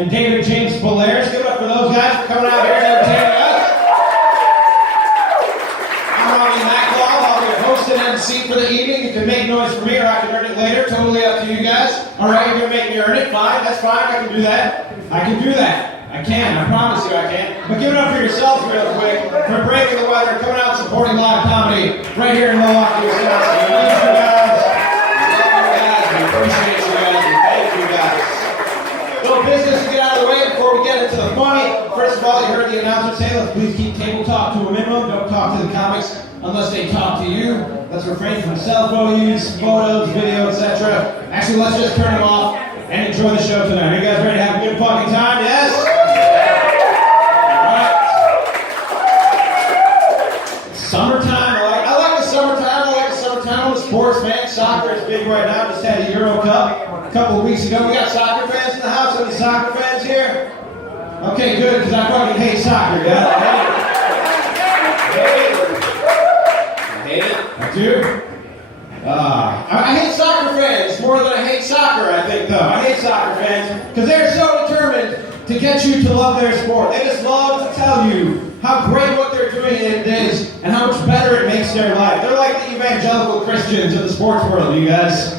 and David James Belair's. Give it up for those guys for coming out here and entertaining us. I'm Ramie. I'll be your host and MC for the evening. You can make noise for me or I can earn it later. Totally up to you guys. Alright, you're going to make me earn it. Fine, that's fine. I can do that. I can do that. I can. I promise you I can. But give it up for yourselves real quick for breaking the weather and coming out and supporting live comedy right here in Milwaukee, Wisconsin. We love you guys. We appreciate you guys. We thank you guys. Little business to get out of the way before we get into the funny. First of all, you heard the announcer say, let's please keep table talk to a minimum. Don't talk to the comics unless they talk to you. Let's refrain from cell phone use, photos, video, etc. Actually, let's just turn them off and enjoy the show tonight. Are you guys ready to have a good fucking time? Yes? Alright. It's summertime. I like the summertime. I like the summertime. I'm a sports fan. Soccer is big right now. Just had a Euro Cup a couple of weeks ago. We got soccer fans in the house. Any soccer fans here? Okay, good, because I fucking hate soccer, guys. I hate it. I do? I hate soccer fans more than I hate soccer, I think, though. I hate soccer fans because they're so determined to get you to love their sport. They just love to tell you how great what they're doing is and how much better it makes their life. They're like the evangelical Christians of the sports world, you guys.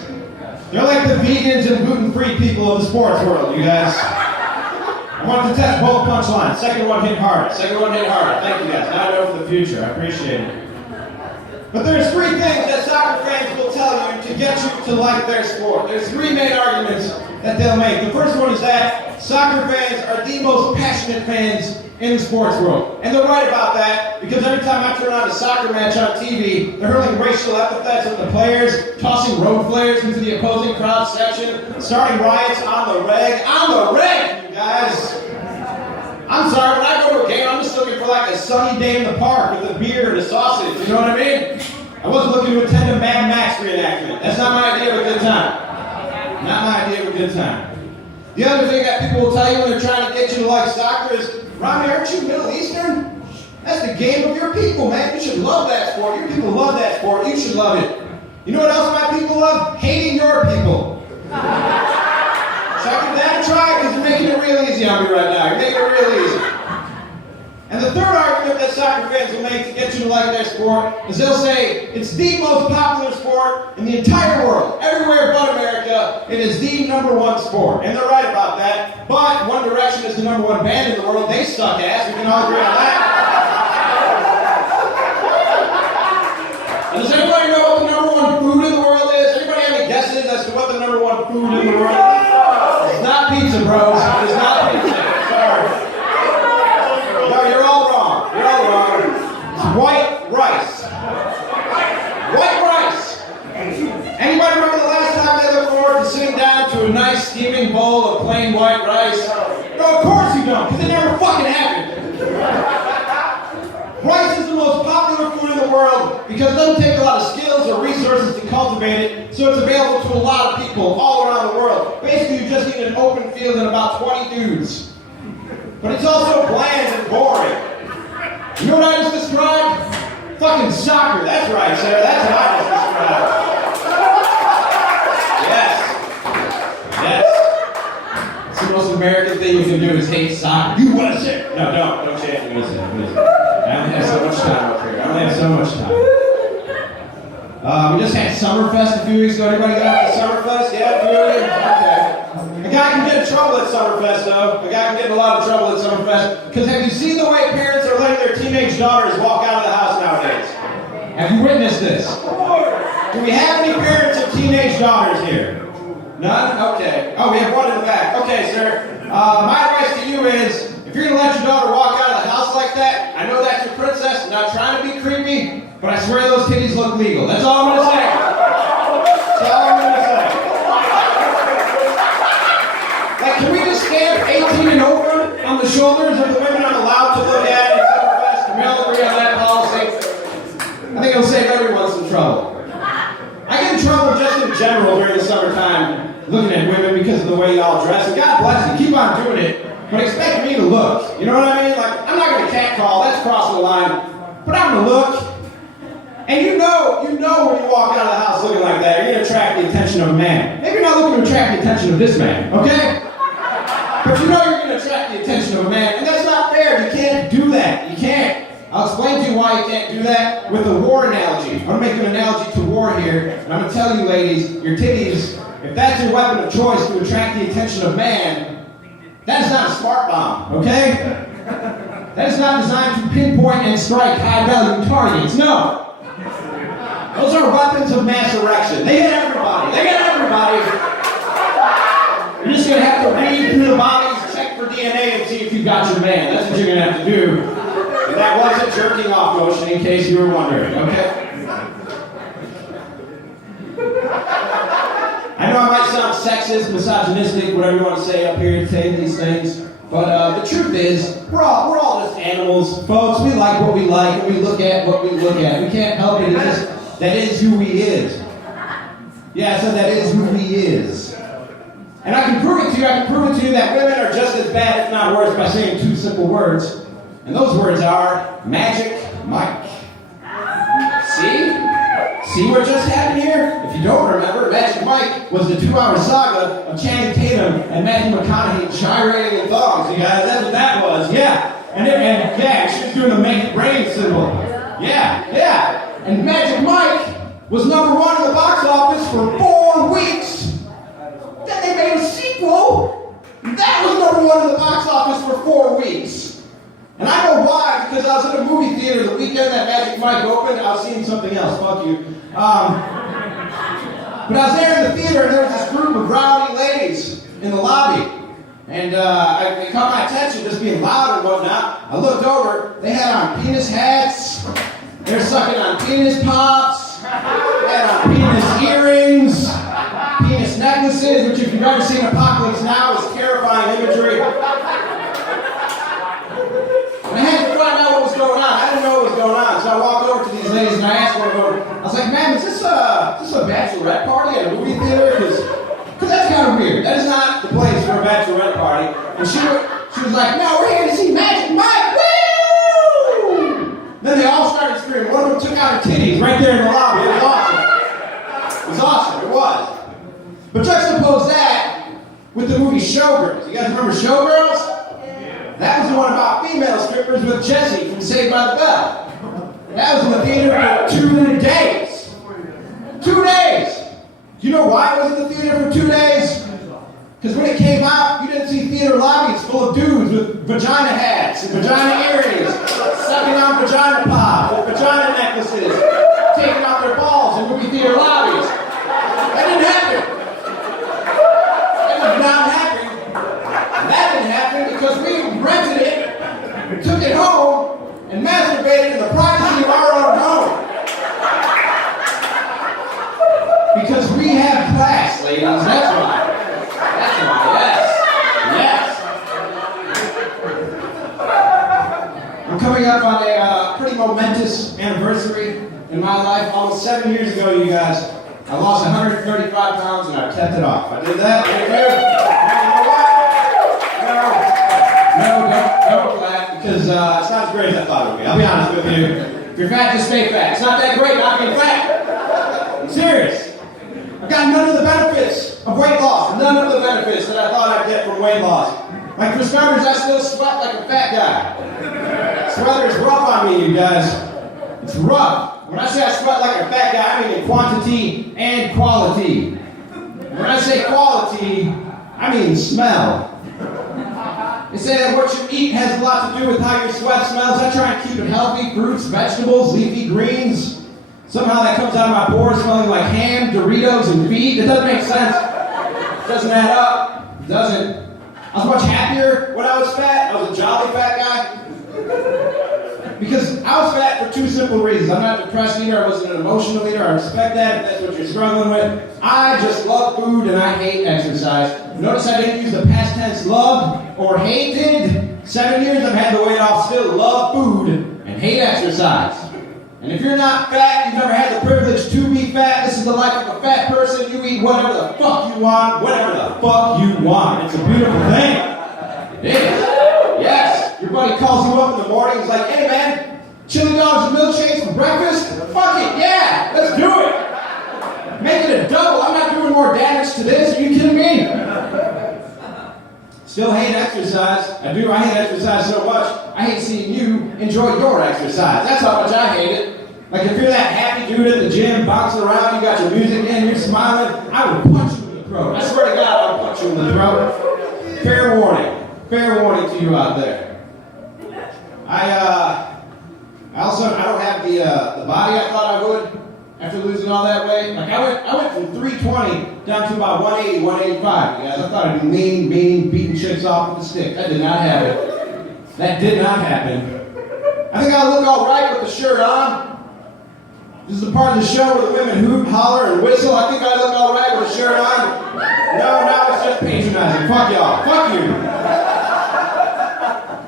They're like the vegans and gluten-free people of the sports world, you guys. I wanted to test both punchlines. Second one hit hard. Second one hit hard. Thank you, guys. Now I know for the future. I appreciate it. But there's three things that soccer fans will tell you to get you to like their sport. There's three main arguments that they'll make. The first one is that soccer fans are the most passionate fans in the sports world. And they're right about that, because every time I turn on a soccer match on TV, they're hurling racial epithets at the players, tossing road flares into the opposing crowd section, starting riots on the reg. On the reg, you guys! I'm sorry, when I go to a game, I'm just looking for like a sunny day in the park with a beer and a sausage, you know what I mean? I wasn't looking to attend a Mad Max reenactment. That's not my idea of a good time. Not my idea of a good time. The other thing that people will tell you when they're trying to get you to like soccer is, Ramie, aren't you Middle Eastern? That's the game of your people, man. You should love that sport. Your people love that sport. You should love it. You know what else my people love? Hating your people. So I give that a try, because you're making it real easy on me right now. You're making it real easy. And the third argument that soccer fans will make to get you to like their sport is they'll say it's the most popular sport in the entire world. Everywhere but America, it is the #1 sport. And they're right about that. But One Direction is the #1 band in the world. They suck ass. We can all agree on that. And does anybody know what the #1 food in the world is? Anybody have any guesses as to what the #1 food in the world is? It's not pizza, bros. It's not pizza. Sorry. No, you're all wrong. You're all wrong. It's white rice. White rice. Anybody remember the last time they looked forward to sitting down to a nice steaming bowl of plain white rice? No, of course you don't, because it never fucking happened. Rice is the most popular food in the world because it doesn't take a lot of skills or resources to cultivate it, so it's available to a lot of people all around the world. Basically, you just need an open field and about 20 dudes. But it's also bland and boring. You know what I just described? Fucking soccer. That's right, Sarah. That's what I just described. Yes. Yes. It's the most American thing you can do is hate soccer. USA! No, don't change USA. I only have so much time up here. I only have so much time. We just had Summerfest a few weeks ago. Anybody got out to Summerfest? Yeah, a few of you? Okay. A guy can get in trouble at Summerfest, though. A guy can get in a lot of trouble at Summerfest. Because have you seen the way parents are letting their teenage daughters walk out of the house nowadays? Have you witnessed this? Do we have any parents of teenage daughters here? None? Okay. Oh, we have one in the back. Okay, sir. My advice to you is, if you're going to let your daughter walk out of the house like that, I know that's your princess, I'm not trying to be creepy, but I swear those titties look legal. That's all I'm going to say. That's all I'm going to say. Like, can we just stamp 18 and over on the shoulders of the women I'm allowed to look at Summerfest? Can we all agree on that policy? I think it'll save everyone some trouble. I get in trouble just in general during the summertime looking at women because of the way y'all dress. And God bless you, keep on doing it, but expect me to look. You know what I mean? Like, I'm not going to catcall, that's crossing the line, but I'm going to look. And you know when you walk out of the house looking like that, you're going to attract the attention of a man. Maybe you're not looking to attract the attention of this man, okay? But you know you're can't. You can't. I'll explain to you why you can't do that with a war analogy. I'm going to make an analogy to war here, and I'm going to tell you, ladies, your titties, if that's your weapon of choice to attract the attention of man, that is not a smart bomb, okay? That is not designed to pinpoint and strike high-value targets. No. Those are weapons of mass erection. They hit everybody. They hit everybody. You're just going to have to read through the bodies, check for DNA, and see if you got your man. That's what you're going to have to do. And that was a jerking off motion, in case you were wondering, okay? I know I might sound sexist, misogynistic, whatever you want to say up here, saying these things. But the truth is, we're all just animals, folks. We like what we like, and we look at what we look at. We can't help it. It's just, that is who he is. Yeah, I said that is who he is. And I can prove it to you. I can prove it to you that women are just as bad, if not worse, by saying two simple words. And those words are Magic Mike. See what just happened here? If you don't remember, Magic Mike was the 2-hour saga of Channing Tatum and Matthew McConaughey gyrating in thongs, you guys. That's what that was, yeah. And she was doing the make it rain symbol. Yeah. And Magic Mike was #1 in the box office for 4 weeks. Then they made a sequel. That was #1 in the box office for 4 weeks. And I know why, because I was in a movie theater the weekend that Magic Mike opened. I was seeing something else, fuck you. But I was there in the theater, and there was this group of rowdy ladies in the lobby. And it caught my attention, just being loud and whatnot. I looked over, they had on penis hats, they were sucking on penis pops, they had on penis earrings, penis necklaces, which if you've ever seen Apocalypse Now is terrifying imagery. And I had to find out what was going on. I didn't know what was going on, so I walked over to these ladies and I asked one of them, I was like, ma'am, is this a bachelorette party at a movie theater? Because that's kind of weird. That is not the place for a bachelorette party. And she was like, no, we're here to see Magic Mike. Woo! Then they all started screaming. One of them took out her titties right there in the lobby. It was awesome. It was awesome. It was. But juxtapose that with the movie Showgirls. You guys remember Showgirls? That was the one about female strippers with Jessie from Saved by the Bell. That was in the theater for 2 days. 2 days! Do you know why it was in the theater for 2 days? Because when it came out, you didn't see theater lobbies full of dudes with vagina hats and vagina earrings, sucking on vagina pop with vagina necklaces, taking out their balls in movie theater lobbies. That didn't happen. That did not happen. That didn't happen because we rented it, took it home, and masturbated in the privacy of our own home. Because we have class, ladies. That's why. That's why. Yes. I'm coming up on a pretty momentous anniversary in my life. Almost 7 years ago, you guys, I lost 135 pounds and I kept it off. I did that. Don't clap, because it's not as great as I thought it would be. I'll be honest with you. If you're fat, just stay fat. It's not that great not being fat. I'm serious. I've got none of the benefits of weight loss. None of the benefits that I thought I'd get from weight loss. Like for starters, I still sweat like a fat guy. Sweater's rough on me, you guys. It's rough. When I say I sweat like a fat guy, I mean in quantity and quality. When I say quality, I mean smell. They say that what you eat has a lot to do with how your sweat smells. I try and keep it healthy. Fruits, vegetables, leafy greens. Somehow that comes out of my pores smelling like ham, Doritos, and feet. It doesn't make sense. It doesn't add up. It doesn't. I was much happier when I was fat. I was a jolly fat guy. Because I was fat for 2 simple reasons. I'm not a depressed eater. I wasn't an emotional eater. I respect that if that's what you're struggling with. I just love food and I hate exercise. Notice I didn't use the past tense loved or hated. 7 years I've had the weight off, still love food and hate exercise. And if you're not fat, you've never had the privilege to be fat, this is the life of a fat person. You eat whatever the fuck you want, whatever the fuck you want. It's a beautiful thing. It is. Yes. Your buddy calls you up in the morning, he's like, hey man, chili dogs and milkshakes for breakfast? Fuck it, yeah, let's do it. Make it a double. I'm not doing more damage to this. Are you kidding me? Still hate exercise. I do. I hate exercise so much. I hate seeing you enjoy your exercise. That's how much I hate it. Like if you're that happy dude at the gym, bouncing around, you got your music in, you're smiling, I would punch you in the throat. I swear to God, I would punch you in the throat. Fair warning. Fair warning to you out there. I don't have the body I thought I would after losing all that weight. Like I went from 320 down to about 180, 185, you guys. I thought I'd be mean, beating chicks off with a stick. That did not happen. That did not happen. I think I look all right with the shirt on. This is the part of the show where the women hoot, holler, and whistle. I think I look all right with the shirt on. No, now it's just patronizing. Fuck y'all. Fuck you.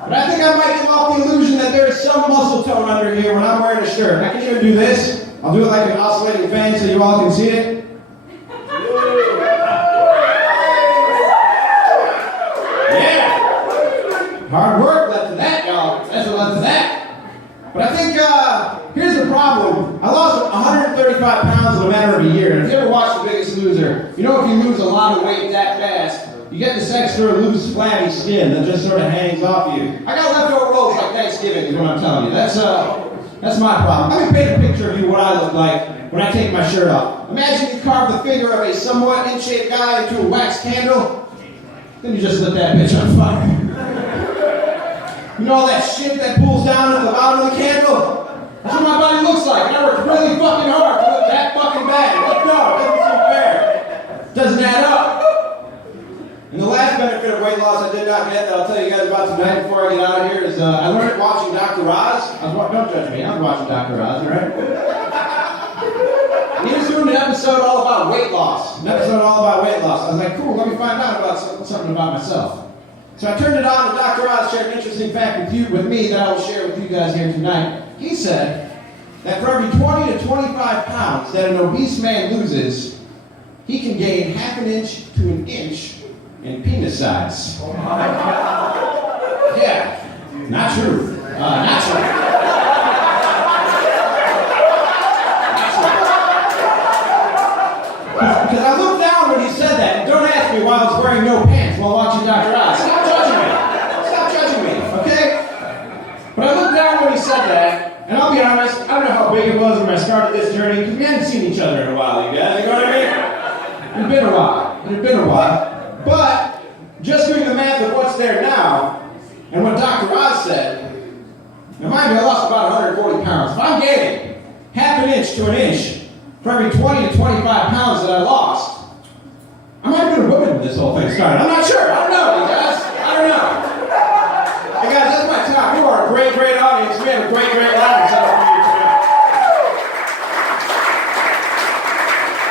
But I think I might give off the illusion that there is some muscle tone under here when I'm wearing a shirt. I can even do this. I'll do it like an oscillating fan so you all can see it. Yeah. Hard work led to that, y'all. That's what led to that. But I think here's the problem. I lost 135 pounds in a matter of a year. And if you ever watched The Biggest Loser, you know if you lose a lot of weight that fast, you get this extra loose, flabby skin that just sort of hangs off you. I got leftover rolls like Thanksgiving is what I'm telling you. That's my problem. Let me paint a picture of you what I look like when I take my shirt off. Imagine you carve the figure of a somewhat in-shape guy into a wax candle, then you just lit that bitch on fire. You know all that shit that pulls down at the bottom of the candle? That's what my body looks like. And I worked really fucking hard to look that fucking bad. But no, it doesn't seem fair. It doesn't add up. And the last benefit of weight loss I did not get that I'll tell you guys about tonight before I get out of here is I learned it watching Dr. Oz. Don't judge me, I was watching Dr. Oz, right? He was doing an episode all about weight loss. An episode all about weight loss. I was like, cool, let me find out about something about myself. So I turned it on, and Dr. Oz shared an interesting fact with me that I will share with you guys here tonight. He said that for every 20 to 25 pounds that an obese man loses, he can gain half an inch to an inch in penis size. Yeah, not true. Not true. Because I looked down when he said that, and don't ask me why I was wearing no pants while watching Dr. Oz. Stop judging me. Stop judging me, okay? But I looked down when he said that, and I'll be honest, I don't know how big it was when I started this journey, because we hadn't seen each other in a while, you guys. You know what I mean? It's been a while. It's been a while. But just doing the math of what's there now, and what Dr. Oz said, now mind you, I lost about 140 pounds. If I'm gaining half an inch to an inch for every 20 to 25 pounds that I lost, I might have been a woman when this whole thing started. I'm not sure. I don't know, you guys. I don't know. Hey guys, that's my time. You are a great, great audience. We have a great, great audience out for you tonight.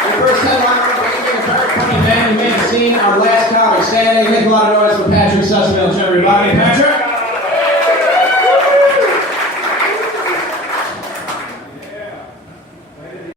The first headliner of the evening, a very funny man you may have seen our last comic standing. Make a lot of noise for Patrick Sussman.